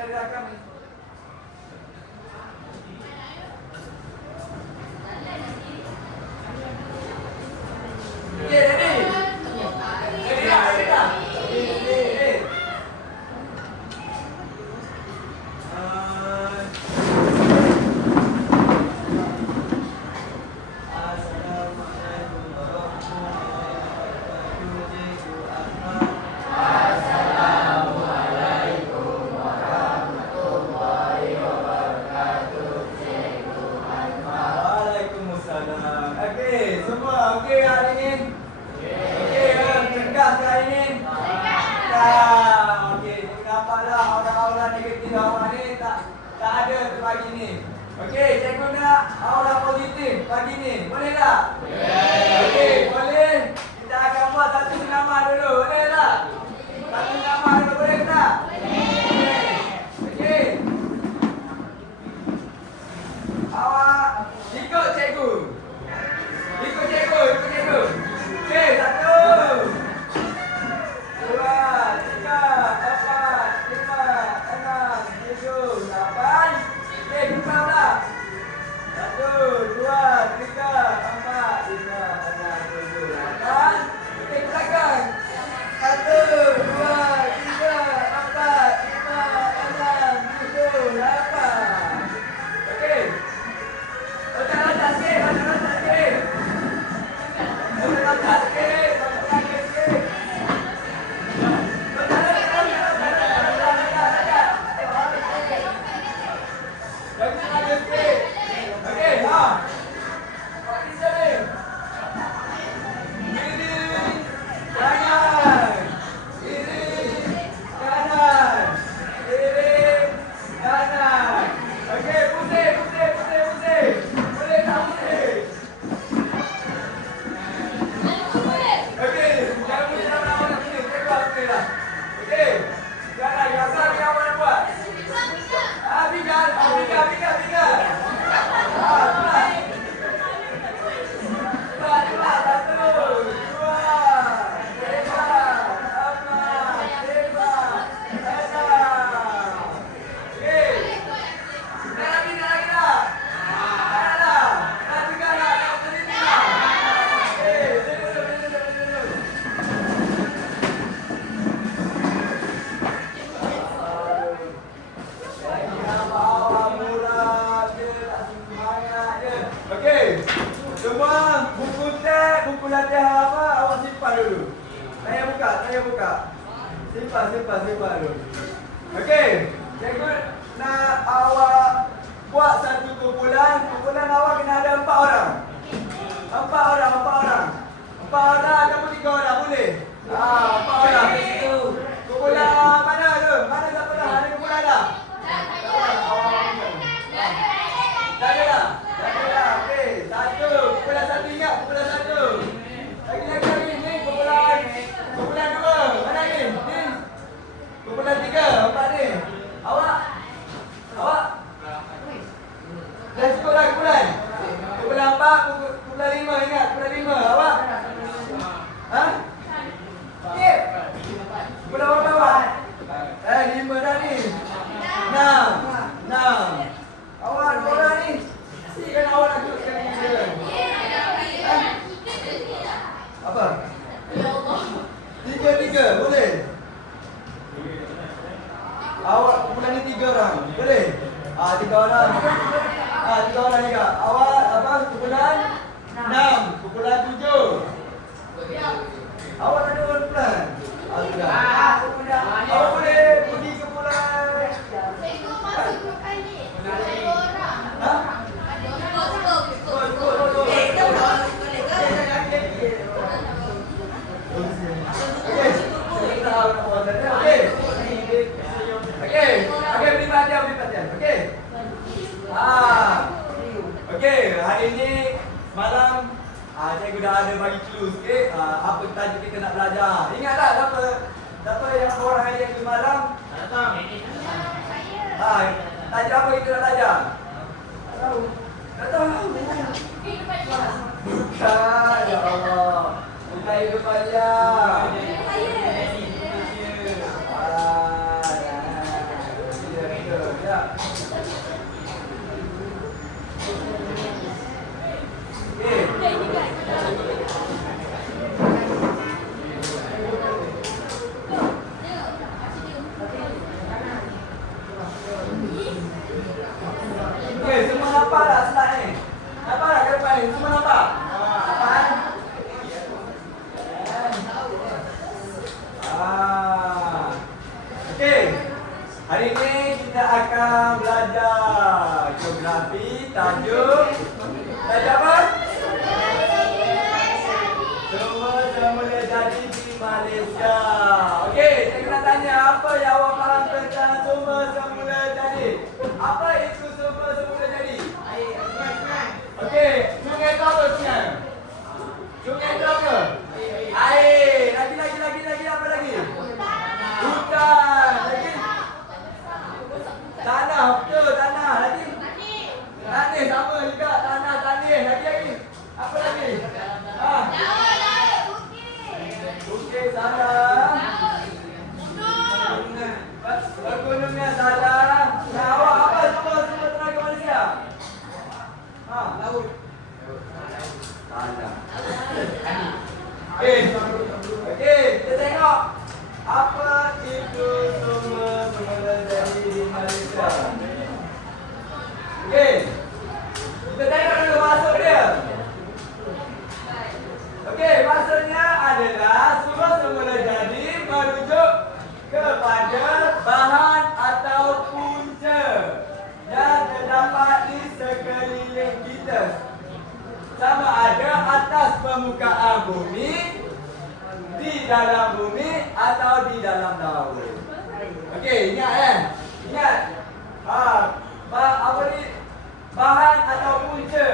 dari rakam ni. Okey, ready? Ready dah, ready dah. Ready. Okey, semua okey hari ni? Okey, tegas ke hari ni? Tegas. Okey, ni nampaklah aura-aura negatif awak ni tak ada tu pagi ni. Okey, cikgu nak aura positif pagi ni. Boleh tak? Okey, boleh. Kita akan buat satu senaman dulu. Boleh tak? Satu senaman dulu, boleh tak? Okey. Awak ikut cikgu. Ikut cikgu, ikut cikgu. Okey, 1, 2, 3, 4, 5, 6, 7, 8. Okey, jumpa pula. 1, 2, 3, 4, 5, 6, 7, 8. Okey, ke belakang. 1, 2, 3, 4, 5, 6, 7, 8. Okey. Loncat sikit, loncat sikit. Loncat sikit, loncat sikit. Okey, ha. Pak Rizal ni. Kiri, kanan. Kiri, kanan. Kiri, kanan. Okey, pusing. Boleh tak pusing? Okey, jangan pusing lama-lama nak pusing. Cikgu pusing lah. Okey, sekarang yang asal ni awak nak buat? Bigal. Okey, semua buku teks, buku latihan apa awak simpan dulu. Saya buka. Simpan dulu. Okey, cikgu nak awak buat satu kumpulan. Kumpulan awak kena ada 4 orang. 4 orang. 4 orang ataupun 3 orang boleh. 4 orang. Kumpulan mana tu? Mana siapa dah? Ada kumpulan dah? Tak ada dah. Okey, kumpulan satu ingat, kumpulan satu. Lagi ni kumpulan 2. Mana ni? Ni. Kumpulan 3, 4 ni. Awak dah cukup dah kumpulan. Kumpulan 4, kumpulan 5 ingat, kumpulan 5. Awak? Ha? Okey. Kumpulan berapa awak? 5 dah ni. 6. Awak 2 orang ni. Kan awak nak duduk sekali dia. Apa? 3, boleh? Awak kumpulan ni 3 orang. Boleh? 3 orang. 3 orang juga. Awak apa? Kumpulan 6, kumpulan 7. Awak tak ada orang kumpulan? Sudah. Awak boleh pergi ke kumpulan. Cikgu masuk grup kali. 1 orang. Ha? Okey, beri perhatian. Okey, hari ni semalam cikgu dah ada bagi clue sikit apa tajuk kita nak belajar. Ingat tak siapa yang orang hari yang semalam? Datang. Tajuk apa kita nak belajar? Tak tahu. Bukan, ya Allah. Bukan hidup aja. Okey, semua nampak tak slide ni? Nampak tak ke depan ni? Semua nampak? Nampak? Okey. Hari ini kita akan belajar geografi, tajuk belajar apa? Semua semula jadi di Malaysia. Okey, saya nak tanya apa yang awak faham tentang semua semula jadi? Apa itu semua semula jadi? Okey, sungai tu apa sungai? Sungai tu apa? Air. Lagi apa lagi? Hutan. Lagi? Tanah, betul tanah. Lagi? Tanah sama juga. Tanah, Lagi? Apa lagi? Bukit salah. Pegunungan salah. Nah, awak apa semua tenaga Malaysia? Laut. Salah. Okey, kita tengok apa itu semua semula jadi di Malaysia. Okey. Kita tengok dulu maksud dia. Okey, maksudnya adalah semua semula jadi merujuk kepada bahan atau punca yang terdapat di sekeliling kita. Sama ada atas permukaan bumi, di dalam bumi atau di dalam laut. Okey, ingat kan? Ingat. Apa ni? Bahan atau punca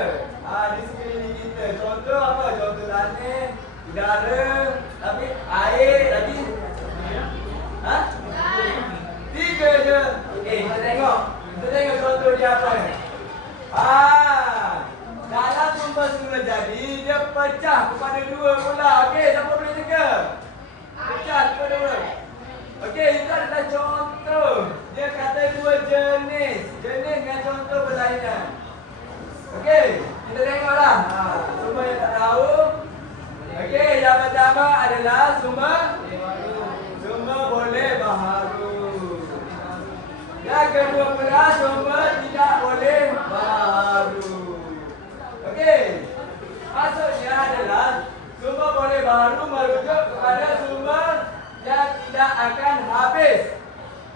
di sekeliling kita. Contoh apa? Contoh tanah, udara, tapi air, lagi? Tiga je. Okey, kita tengok. Kita tengok contoh dia apa ni. Dalam sumber semula jadi, dia pecah kepada dua pula. Okey, siapa boleh teka? Pecah kepada dua. Okey, itu adalah contoh. Dia kata dua jenis. Jenis dengan contoh berlainan. Okey, kita tengoklah. Sumber yang tak tahu. Okey, yang pertama adalah sumber boleh baharu. Yang kedua pula sumber tidak boleh baharu. Okey. Maksudnya adalah sumber boleh baharu merujuk kepada sumber yang tidak akan habis.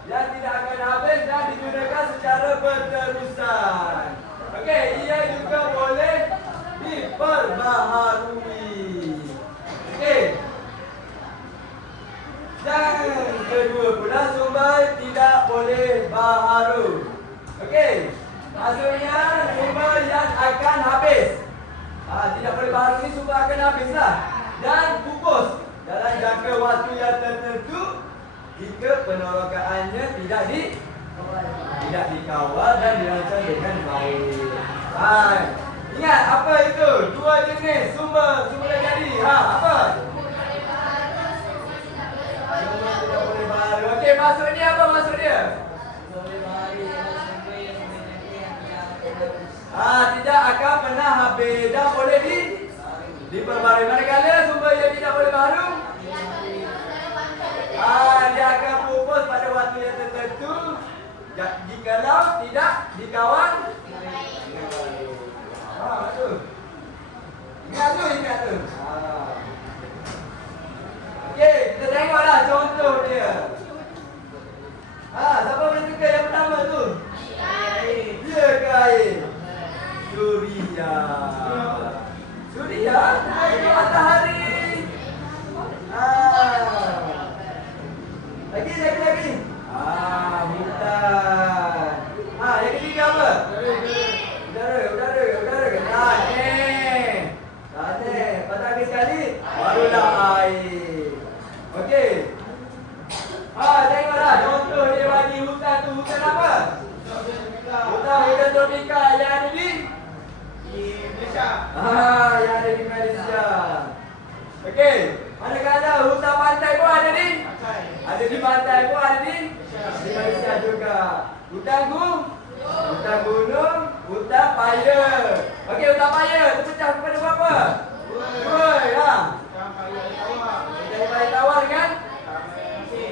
Yang tidak akan habis dan digunakan secara berterusan. Okey, ia juga boleh diperbaharui. Okey. Yang kedua pula sumber tidak boleh baharu. Okey. Maksudnya sumber yang akan habis. Tidak boleh baharu ni sumber akan habislah. Dan pupus dalam jangka waktu yang tertentu jika penerokaannya tidak dikawal dan dirancang dengan baik. Ingat apa itu? Dua jenis sumber jadi. Apa? Sumber tidak boleh baharu. Okey, maksud dia apa maksud dia? Tidak akan pernah habis dan boleh diperbarui. Manakala sumber yang tidak boleh baharu, dia akan pupus pada waktu yang tertentu jikalau tidak dikawal. Betul. Ingat tu. Okey, kita tengoklah contoh dia. Siapa boleh teka yang pertama tu? Dia ke air? Suria. Itu matahari. Lagi. Hutan. Yang ketiga apa? Udara. Tanah. Pada akhir sekali barulah air. Okey. Tengoklah contoh dia bagi hutan tu. Hutan apa? Hutan tropika yang ada di Malaysia. Yang ada di Malaysia. Okey. Manakala hutan pantai pun ada di pantai pun ada di Malaysia juga. Hutan Hutan gunung, hutan paya. Okey, hutan paya terpecah kepada berapa? Dua, ya. Hutan paya tawar kan?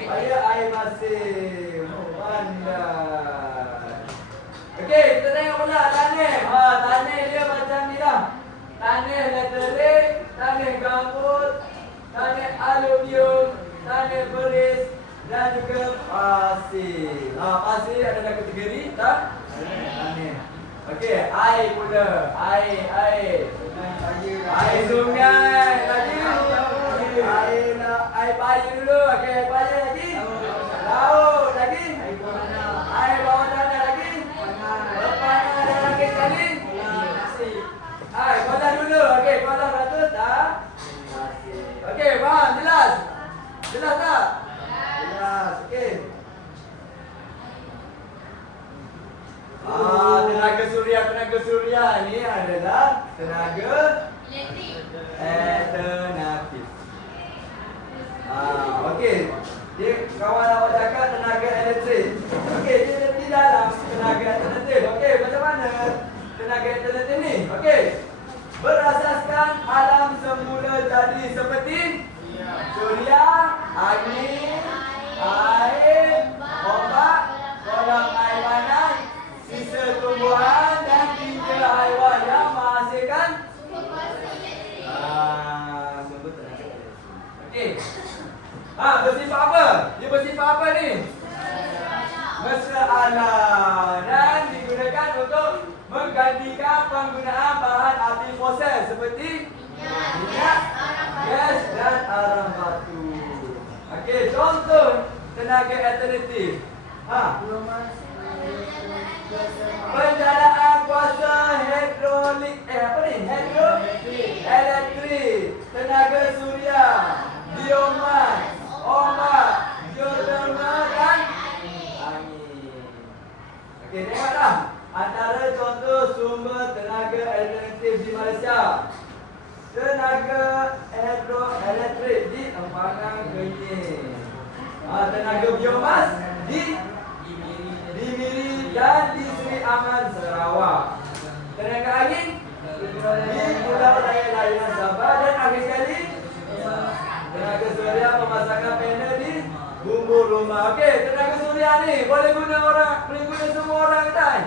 Paya air masin. Oh, pandai. Okey, kita tengok pula tanah. Tanah dia macam ni lah. Tanah laterik, tanah gambut, tanah aluminium, tanah beris dan juga pasir. Pasir adalah kategori tanah. Okey, air pula. Air sungai. Lagi. Air paya dulu. Okey, air paya lagi. Laut lagi. Air bawah tanah lagi. Berpanah dan lagi sekali. Kolam dulu. Okey, kolam satu tak? Okey, faham? Jelas? Jelas tak? Jelas. Okey. Tenaga surya ni adalah tenaga alternatif. Okey. Dia kawan awak cakap tenaga elektrik. Okey, dia di dalam tenaga alternatif. Okey, macam mana tenaga alternatif ni? Okey. Berasaskan alam semula jadi seperti surya, angin, air, ombak, kolam air panas, sisa tumbuhan dan tinja haiwan yang menghasilkan sumber tenaga elektrik. Okey. Bersifat apa? Dia bersifat apa ni? Mesra alam dan digunakan untuk menggantikan penggunaan bahan aktif fosil seperti minyak, gas dan arang batu. Okey, contoh tenaga alternatif. Penjanaan kuasa hidrolik hidroelektrik, tenaga surya, biomas, ombak, geotermal dan angin. Okey, tengoklah antara contoh sumber tenaga alternatif di Malaysia. Tenaga hidroelektrik di Empangan Kenyir. Tenaga biomas di Miri dan di Seri Aman Sarawak. Tenaga angin di Pulau Layan-Layan Sabah dan akhir sekali tenaga surya pemasangan panel di bumbung rumah. Okey, tenaga surya ni boleh guna semua orang kan?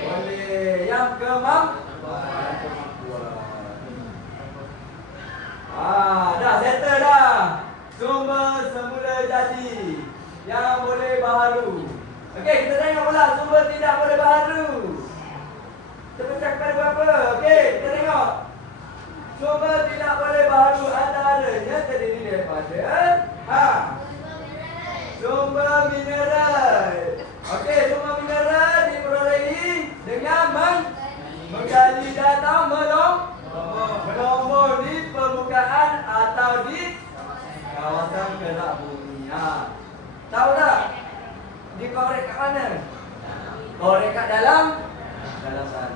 Boleh. Yang kemampuan. Dah settle dah. Sumber semula jadi yang boleh baharu. Okey, kita tengok pula sumber tidak boleh baharu. Terpecah kepada berapa? Okey, kita tengok. Sumber tidak boleh baharu antaranya terdiri daripada sumber mineral. Okey, sumber mineral diperolehi dengan menggali atau melombor di permukaan atau di kawasan gerak bumi. Tahu tak? Dikorek kat mana? Korek kat dalam sana.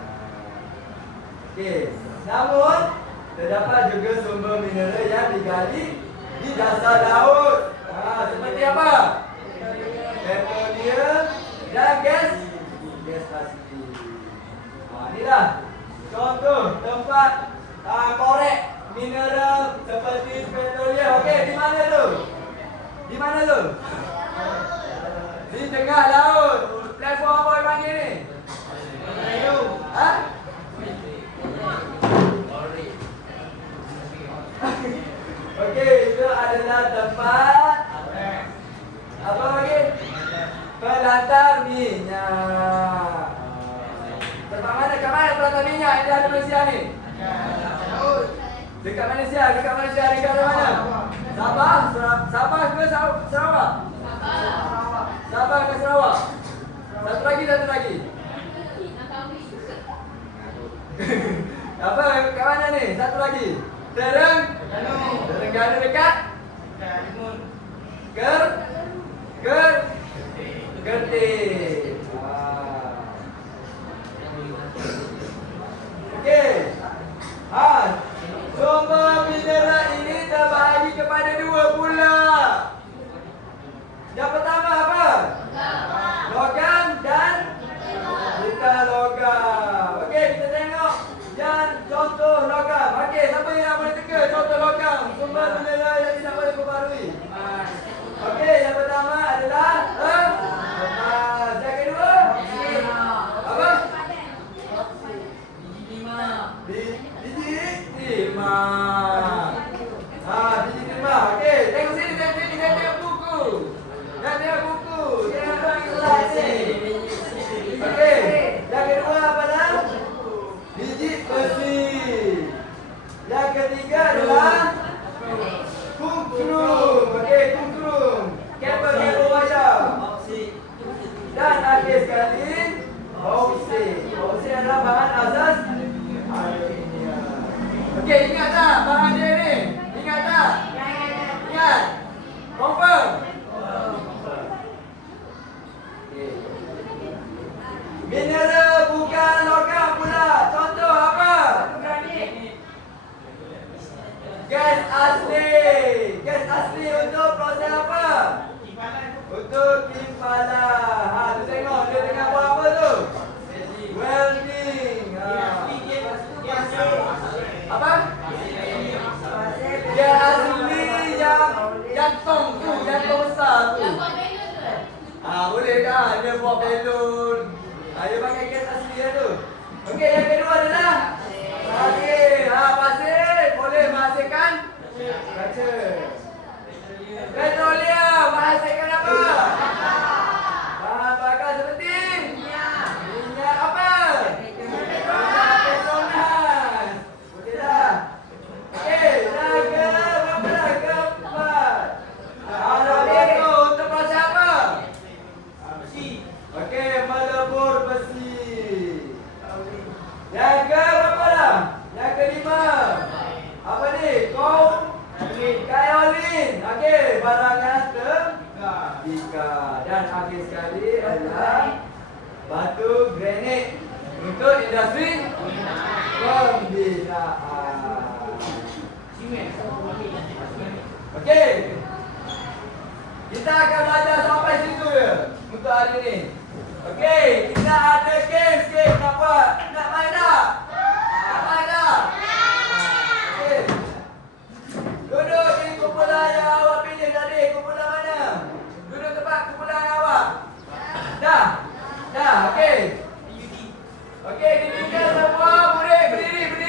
Okey, namun terdapat juga sumber mineral yang digali di dasar laut. Seperti apa? Petroleum dan gas asli. Inilah contoh tempat korek mineral seperti petroleum. Okey, di mana tu? Di mana tu? Di tengah laut. Platform apa yang panggil ni? Okey, itu adalah tempat apa lagi? Pelantar minyak. Tempat mana? Kat mana pelantar minyak yang ada di Malaysia ni? Dekat Malaysia, dekat mana? Sabah ke Sarawak? Sabah ke Sarawak. Satu lagi. Apa? Kat mana ni? Satu lagi. Terengganu dekat? Kertih. Okey. Sumber mineral ini terbahagi kepada dua pula. Yang pertama apa? Logam dan Sumber bendera yang tidak boleh diperbarui. Okey, yang pertama adalah emas. Yang kedua? Apa? Biji timah. Biji timah. Okey, tengok sini, tengok buku. Tengok buku. Tengok kelas ni. Okey, yang kedua apa dah? Biji besi. Yang ketiga adalah kungkrum. Okey, kungkrum. Kabel wayar. Dan akhir sekali bauksit. Bauksit adalah bahan asas aluminium. Okey, ingat tak bahan dia ni? Ingat tak? Ingat? Confirm? Okey. Mineral bukan logam pula. Contoh apa? Gas asli. Gas asli untuk proses apa? Untuk timpalan. Tu tengok dia tengah buat apa tu? Welding. Apa? Gas asli yang jantung tu, jantung besar tu. Boleh kan? Dia buat balon. Dia pakai gas asli tu. Okey, yang kedua adalah pasir. Pasir boleh menghasilkan kaca. Petroleum menghasilkan apa? Bahan bakar seperti minyak apa? Petronas. Okey dah. Okey, dah ke berapa dah? Keempat. Batu untuk proses apa? Okey, melebur besi. Yang ke berapa dah? Yang kelima. Apa ni? Kaolin. Okey, barang yang tertiga. Dan akhir sekali adalah batu granit untuk industri pembinaan. Okey. Kita akan belajar sampai situ je untuk hari ni. Okey, kita ada game sikit nak buat. Nak main tak? Nak main tak? Okey. Duduk di kumpulan yang awak pilih tadi. Kumpulan mana? Duduk tempat kumpulan awak. Dah? Dah, okey. Okey, dirikan semua murid berdiri. Okey,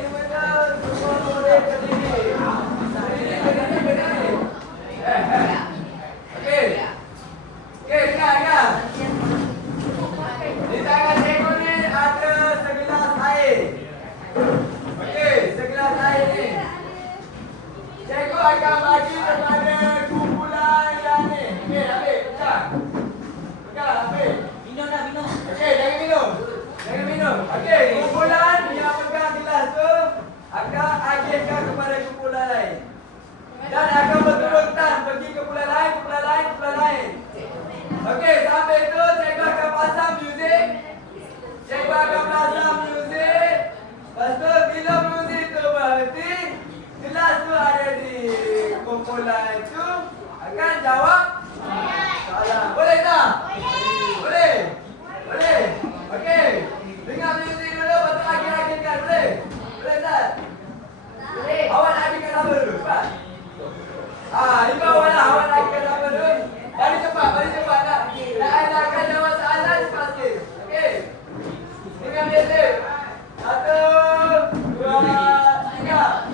dirikan semua murid berdiri. Berdiri. Okey. Okey, dengar. Di tangan cikgu ni ada segelas air. Okey, segelas air ni. Cikgu akan bagi kepada kumpulan yang ni. Okey, ambil, pegang. Pegang, ambil. Minum. Okey, jangan minum. Okey, kumpulan yang pegang gelas tu akan agihkan kepada kumpulan lain. Dan akan berturut-turut pergi ke kumpulan lain. Okey, sampai tu cikgu akan pasang muzik. Lepas tu bila muzik tu berhenti, gelas tu ada di kumpulan tu akan jawab salah. Boleh tak? Boleh. Okey. Dengar muzik dulu, lepas tu akhir-akhirkan. Boleh tak? Boleh. Awak nak akhirkan apa dulu? Cepat. Di bawah lah awak nak akhirkan apa dulu? Balik cepat. Nak akan jawab soalan cepat sikit. Okey. Dengar muzik. 1, 2, 3.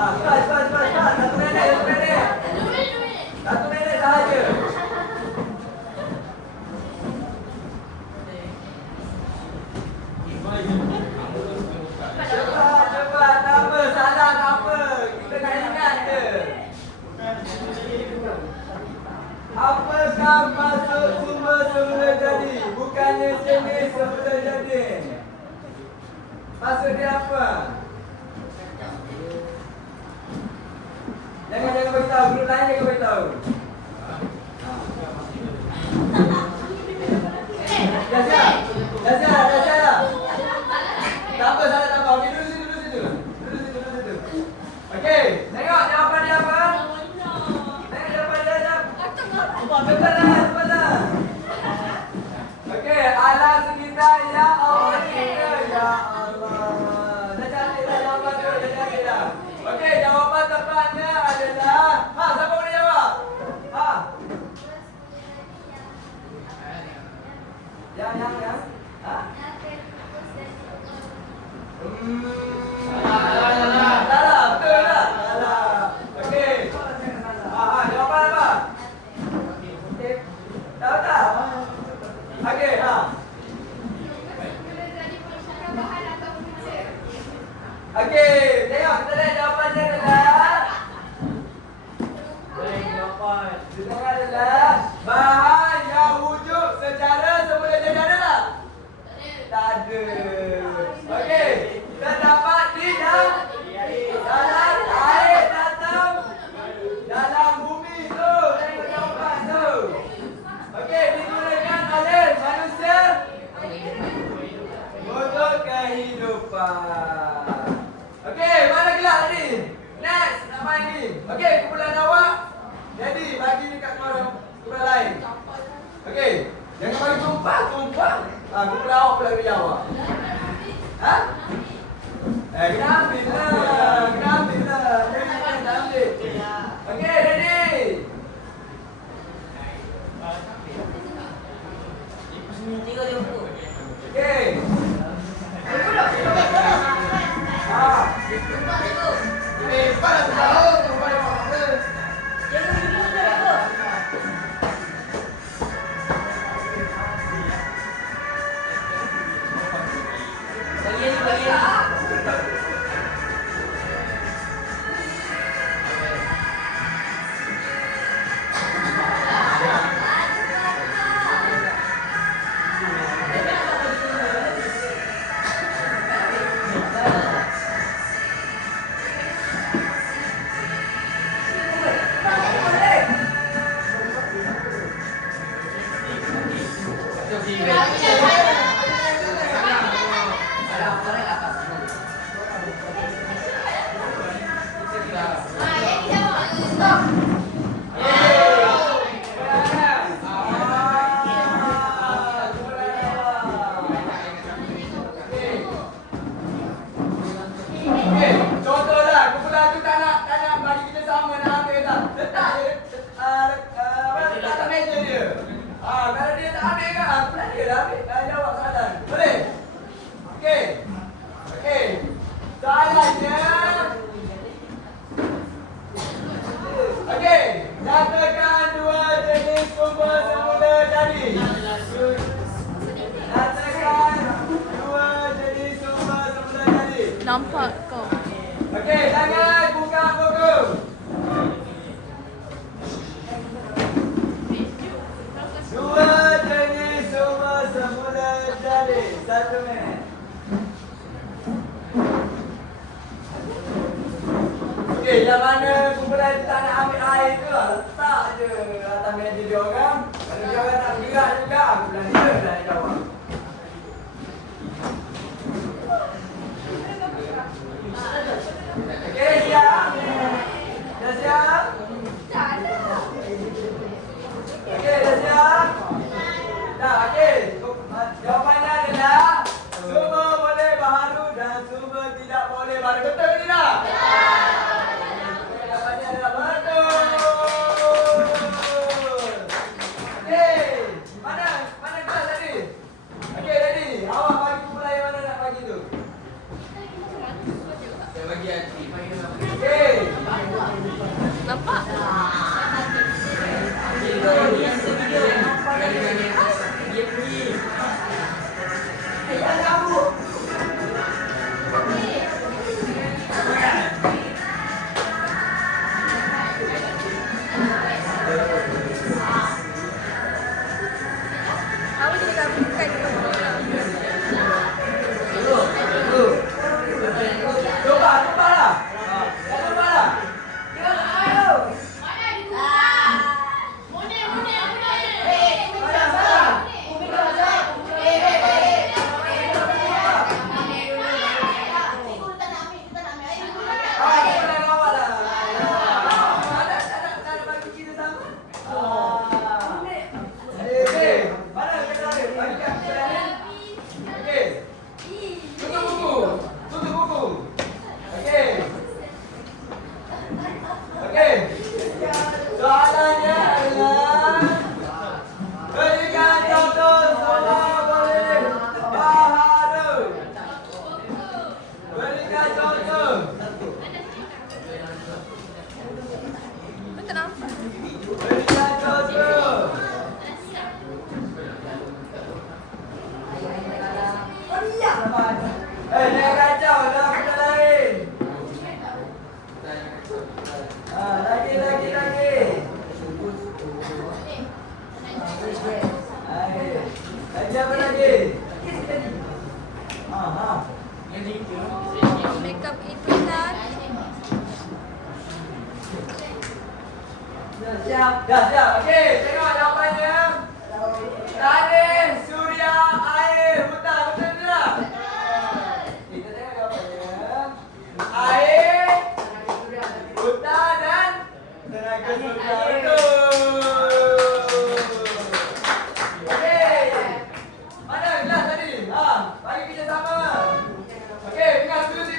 Cepat. Satu minit. Satu minit sahaja. Cepat. Tak apa. Salah tak apa. Kita nak ingat je. Apakah maksud sumber semula jadi? Bukannya jenis semula jadi. Maksud dia apa? Jangan beritahu, grup lain jangan beritahu. Dah siap? Tak apa, salah tak apa. Okey, duduk situ. Okey, tengok jawapan dia apa? Tengok jawapan dia. Cepat. Okey, alam sekitar yang Allah cipta. Ya Allah. Dah cantik dah jawapan tu, dah cantik dah. Okey, jawapan tepatnya adalah siapa boleh jawab? Yang. Salah, betul tak? Salah. Okey. Jawapan apa? Tahu tak? Okey, Okey, tengok kita lihat jawapannya adalah bahan yang wujud secara semula jadi ada tak? Tak ada. Okey, terdapat di dalam air datang dalam bumi tu. Tengok jawapan tu. Okey, digunakan oleh manusia untuk kehidupan. Okey, mana gelap tadi? Next, nak main ni. Okey, kumpulan awak. Jadi, bagi dekat kumpulan lain. Okey, jangan bagi tumpah. Kumpulan awak pula boleh jawab. Kena ambil lah. Jangan ambil. Okey, ready? Okey. Nampak kau. Okey, jangan buka buku. Dua jenis sumber semula jadi. 1 minit. Okey, yang mana kumpulan tak nak ambil air tu, letak je atas meja dia orang. Kalau dia orang tak gerak juga, kumpulan dia dah jawab. Okey, siap? Dah siap? Okey, dah siap? Dah, okey. Jawapannya adalah sumber boleh baharu dan sumber tidak boleh baharu. Betul ke tidak? Jawapannya adalah betul. Okey. Mana kelas tadi? Tak nampak. Berikan contoh. Jangan kacau, dah benda lain. Lagi. Lagi apa lagi? Makeup itu kan. Dah siap. Okey, tengok jawapannya. Tanah, suria, air, hutan. Betul tak? Kita tengok jawapannya. Air, hutan dan tenaga surya. Betul. Okey. Mana gelas tadi? Bagi kita sama. Okey, dengar music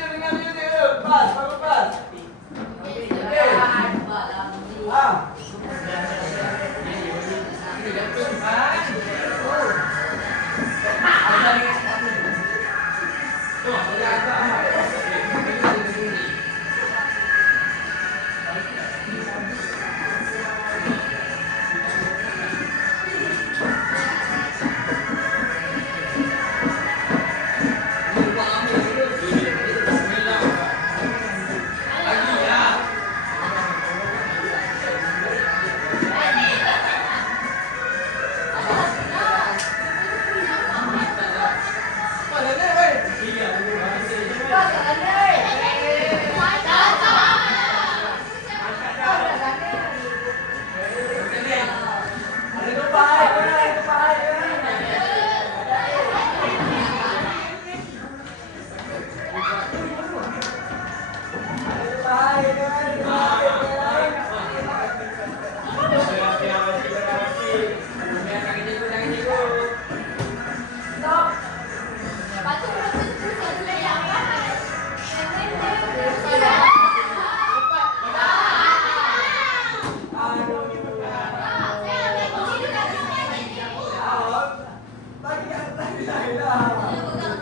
dulu. Pas, bagus pas. Okey.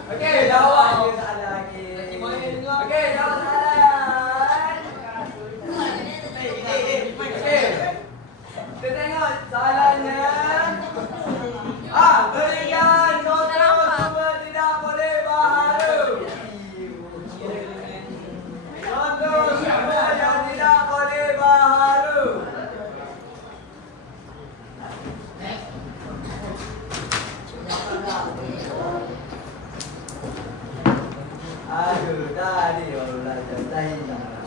Okey, jawab. Okey, jawab soalan. Okey. Kita tengok soalannya. Berikan contoh sumber tidak boleh baharu. Contoh sumber yang tidak boleh baharu. Aduh, tadi Allah jatuhin jangan.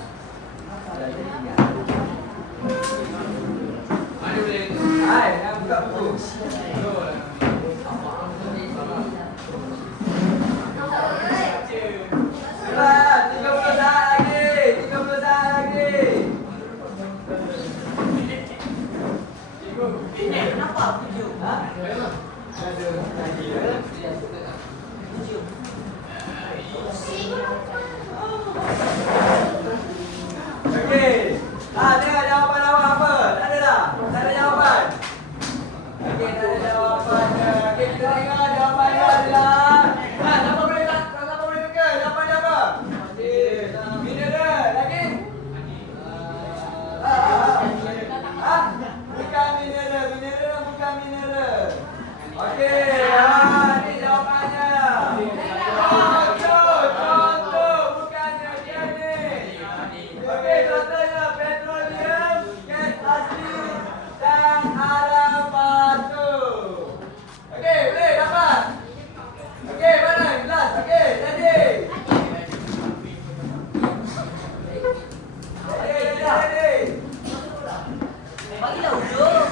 Dah ingat. Hai, nak buka buku. Sudah, 30 saat lagi. 30 saat lagi. Kenapa video? Aduh, lagi ya. Okey. Tengok jawapan awak apa? Tak ada dah? Tak ada jawapan? Okey, tak ada jawapannya. Okey, kita tengok jawapannya adalah siapa boleh teka? Jawapannya apa? Mineral. Lagi? Bukan mineral. Mineral bukan mineral. Okey, ni jawapannya. Contoh, bukannya dia ni. Okey, contohnya petroleum, gas asli dan arang batu. Okey, boleh dapat? Okey, mana gelas? Okey, jadi. Jadi. Bagilah ujuk.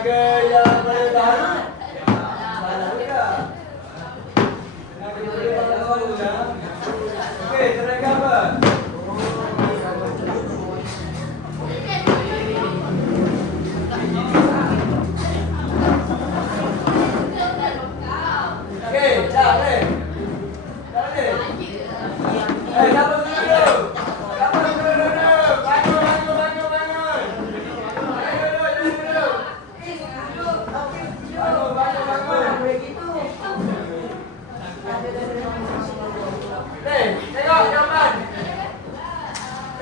tenaga yang paling baru. Salah juga. Tenaga yang paling baru dah. Okey, tenaga apa? Okey, dah boleh. Dah boleh. Siapa dulu? Siapa dulu? Bangun, bangun, bangun, bangun. Bangun dulu. Bangun, bangun, bangun. Hey, tengok jawapan.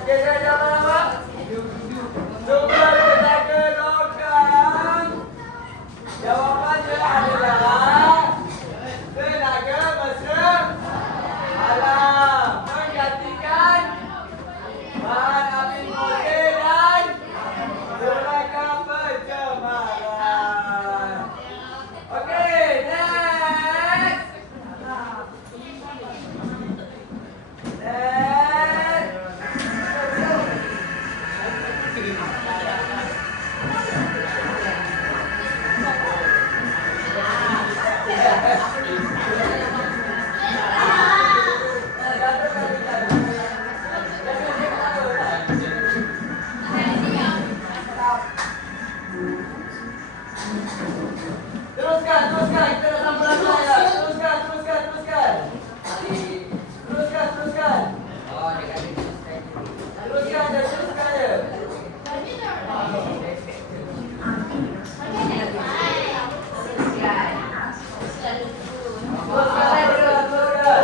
Okey, saya jawapan apa? Cuba tenaga logam. Jawapannya adalah tenaga mesra alam menggantikan bahan api fosil dan tenaga pencemaran. Okey, next. Teruskan, teruskan. Kita dah sampai lagi dah. Teruskan, teruskan, teruskan. Teruskan, teruskan. Teruskan je, teruskan je. Teruskan je, teruskan.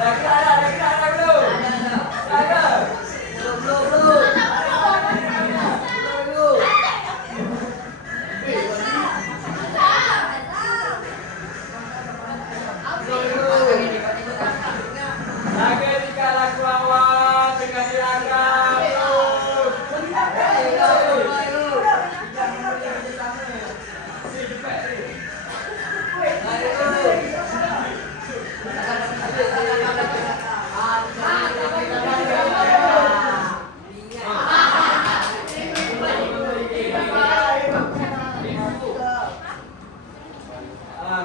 Dah gerak dah belum? Dah ke? Belum. Naga di kalaku awak tengah dirangkap.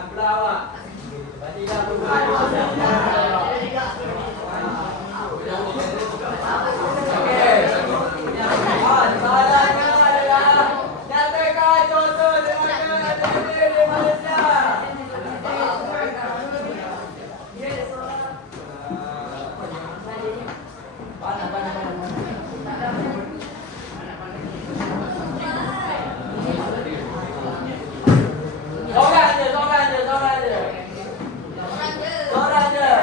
Pelawak. Bagilah soalannya adalah nyatakan contoh tenaga ATD di Malaysia. Seorang je.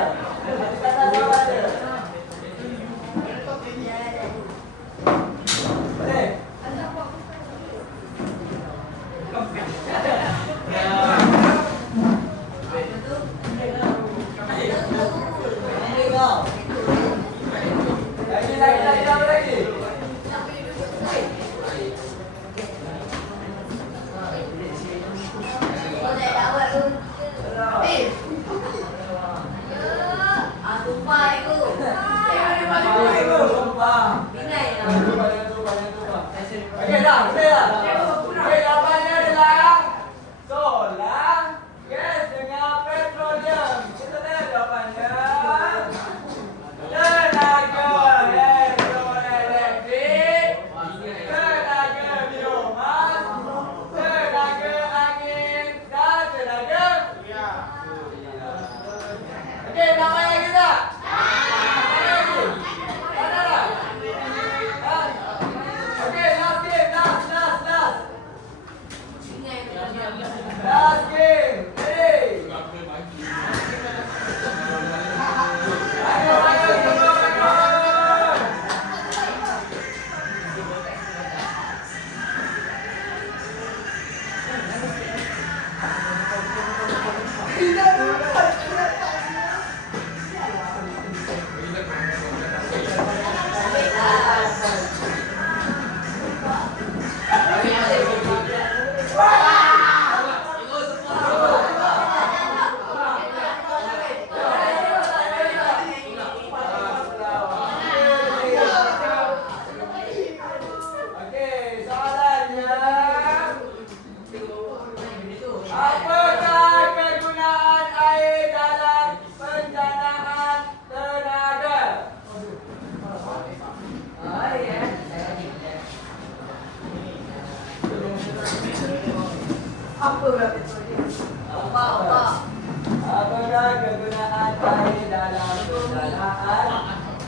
Apakah kegunaan air dalam kendaraan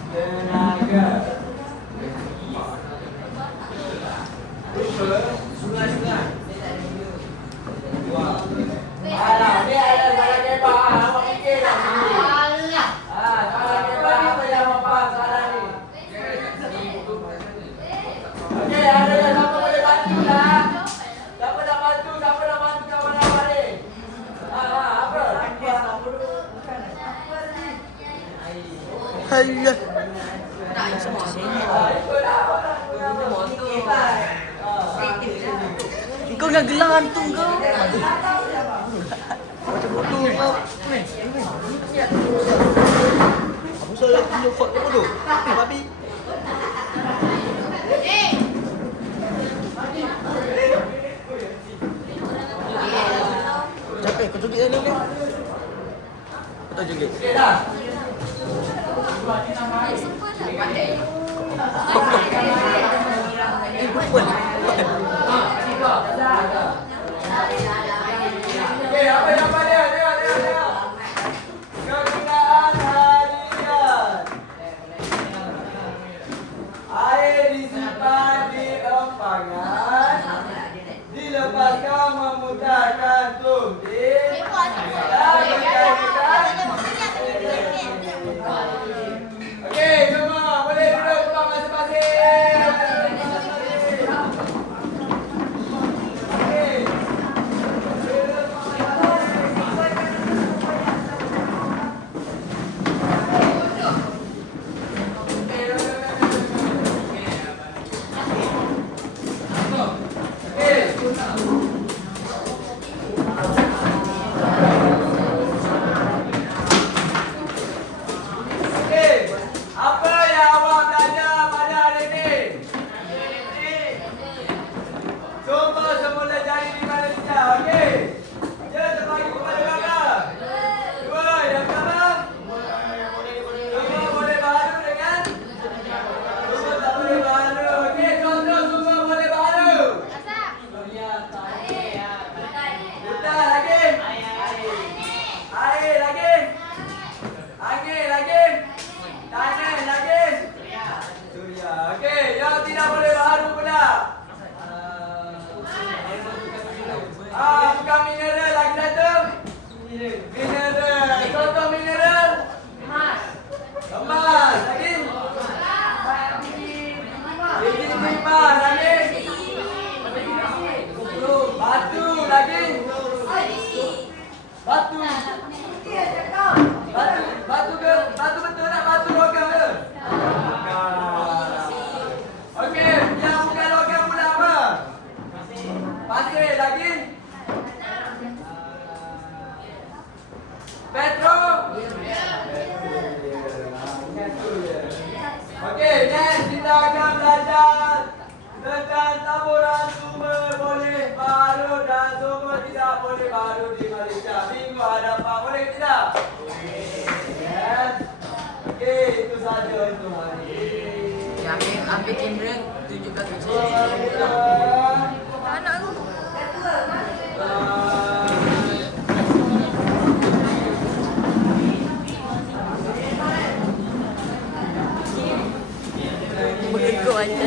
tenaga? Sungai-sungai. Wah. Alah, ni ada salah kebak. Awak fikir tak sini? Salah kebak apa yang awak faham salah ni? Okey, ada yang siapa boleh bantu tak? Siapa nak bantu? Siapa nak bantu kawan awak ni? Apa? Alah. Kau nak gelantung kau. Macam bodoh kau. Apa salah punya fort kau bodoh? Babi. Capek kau joget dulu ni. Kau tak joget. Okey dah. Okey, apa dia? Tengok. Kegunaan harian. Air disimpan di empangan, dilepaskan memudahkan tumbling dan berkaitan. Okey, semua boleh duduk tempat masing-masing. Okey. Apa yang awak belajar pada hari ini? Cuba semula jari di Malaysia, okey? Dia terbagi kepada berapa? Dua, yang pertama? Semua boleh baharu dengan? Semua tak boleh baharu, okey? Contoh semua boleh baharu. Hutan lagi? Air lagi? Angin lagi? Tanah lagi? Suria. Okey, yang tidak boleh baharu pula. Bukan mineral lagi satu. Mineral. Contoh mineral. Emas. Lagi? Biji timah lagi? Batu lagi? Batu. Batu betul tak? Batu logam ke? Okey, yang bukan logam pula apa? Pasir lagi? Petrol? Okey, next kita akan belajar tentang taburan sumber boleh baharu dan sumber tidak boleh baharu di Malaysia. Minggu hadapan boleh ke tidak? Yes. Okey, itu saja untuk hari ini. Ambil kamera, tunjukkan Anak aku. Bergegok aja.